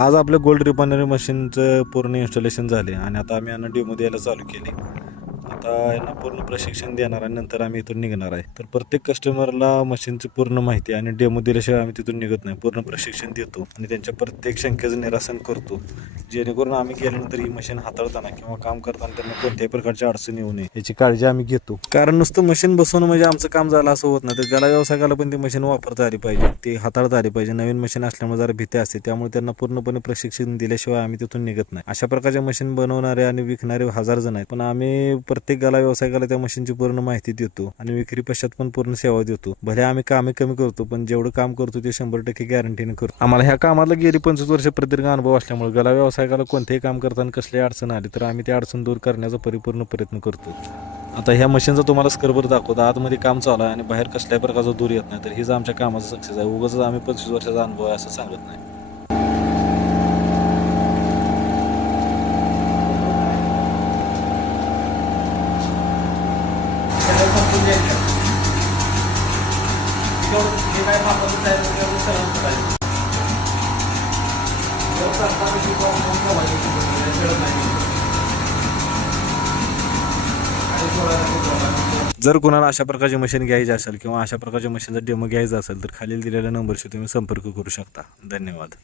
आज आपलं gold refinery मशीनचं पूर्ण इन्स्टॉलेशन झाले आणि आता आम्ही यांना डेमो द्यायला चालू केले. आता यांना पूर्ण प्रशिक्षण देणार आणि नंतर आम्ही इथून निघणार आहे. तर प्रत्येक कस्टमरला मशीनची पूर्ण माहिती आणि डेमो दिल्याशिवाय आम्ही तिथून निघत नाही. पूर्ण प्रशिक्षण देतो आणि त्यांच्या प्रत्येक शंकेचं निरसन करतो, जेणेकरून आम्ही गेल्यानंतर ही मशीन हाताळताना किंवा काम करताना त्यांना कोणत्याही प्रकारची अडचण येऊ नये याची काळजी आम्ही घेतो. कारण नुसतं मशीन बसवणं म्हणजे आमचं काम झालं असं होत नाही. तर ज्याला व्यावसायिकाला पण ती मशीन वापरता आली पाहिजे, ती हाताळता आली पाहिजे. नवीन मशीन असल्यामुळे जरा भीती असते, त्यामुळे त्यांना पूर्णपणे प्रशिक्षण दिल्याशिवाय आम्ही तिथून निघत नाही. अशा प्रकारचे मशीन बनवणारे आणि विकणारे हजार जण आहेत, पण आम्ही प्रत्येकाला व्यावसायिकाला त्या मशीनची पूर्ण माहिती देतो आणि विक्री पश्चात पण पूर्ण सेवा देतो. भले आम्ही कामे कमी करतो, पण जेवढं काम करतो ते 100% गॅरंटीने करतो. आम्हाला ह्या कामाला गेली 25 वर्ष प्रदीर्घ अनुभव असल्यामुळे गला व्यावसायिकाला कोणतेही काम करताना कसली अडचण आली तर आम्ही ती अडचण दूर करण्याचा परिपूर्ण प्रयत्न करतो. आता ह्या मशीनचा तुम्हाला स्क्रबर दाखवतो. आतमध्ये काम चालू आहे आणि बाहेर कसल्याही प्रकारचा दूर येत नाही. तर हीच आमच्या कामाचा सक्सेस आहे. उगाच आम्ही 25 वर्षाचा अनुभव आहे असं सांगत नाही. जर कोणाला अशा प्रकारची मशीन घ्यायची असेल किंवा अशा प्रकारच्या मशीनचा डेमो घ्यायचा असेल तर खालील दिलेल्या नंबरशी तुम्ही संपर्क करू शकता. धन्यवाद.